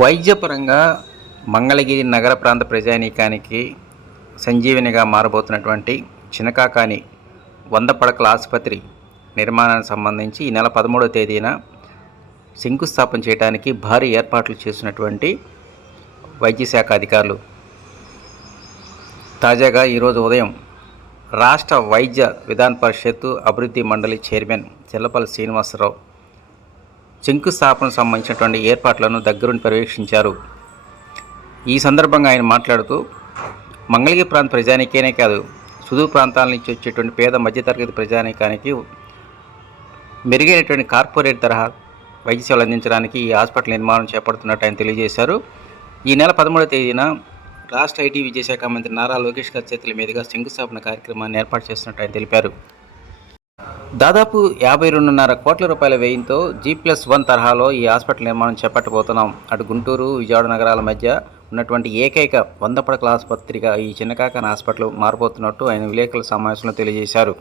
వైద్యపరంగా మంగళగిరి నగర ప్రాంత ప్రజానీకానికి సంజీవనిగా మారబోతున్నటువంటి చినకాకాని 100 పడకల ఆసుపత్రి నిర్మాణానికి సంబంధించి ఈ నెల 13వ తేదీన శంకుస్థాపన చేయడానికి భారీ ఏర్పాట్లు చేసినటువంటి వైద్యశాఖ అధికారులు తాజాగా ఈరోజు ఉదయం రాష్ట్ర వైద్య విధాన పరిషత్తు అభివృద్ధి మండలి చైర్మన్ చెల్లపల్లి శ్రీనివాసరావు శంకుస్థాపనకు సంబంధించినటువంటి ఏర్పాట్లను దగ్గరుండి పర్యవేక్షించారు. ఈ సందర్భంగా ఆయన మాట్లాడుతూ మంగళగిరి ప్రాంత ప్రజానీకేనే కాదు, సుదూర ప్రాంతాల నుంచి వచ్చేటువంటి పేద మధ్యతరగతి ప్రజానీకానికి మెరుగైనటువంటి కార్పొరేట్ తరహా వైద్య సేవలు అందించడానికి ఈ హాస్పిటల్ నిర్మాణం చేపడుతున్నట్టు ఆయన తెలియజేశారు. ఈ నెల 13వ తేదీన రాష్ట్ర ఐటీ విద్యాశాఖ మంత్రి నారా లోకేష్ గారి చేతుల మీదుగా శంకుస్థాపన కార్యక్రమాన్ని ఏర్పాటు చేస్తున్నట్టు ఆయన తెలిపారు. దాదాపు 52.5 కోట్ల రూపాయల వ్యయంతో G+1 తరహాలో ఈ హాస్పిటల్ నిర్మాణం చేపట్టబోతున్నాం. అటు గుంటూరు, విజయవాడ నగరాల మధ్య ఉన్నటువంటి ఏకైక 100 పడకల ఆసుపత్రిగా ఈ చిన్నకాకాని హాస్పిటల్ మారబోతున్నట్టు ఆయన విలేకరుల సమావేశంలో తెలియజేశారు.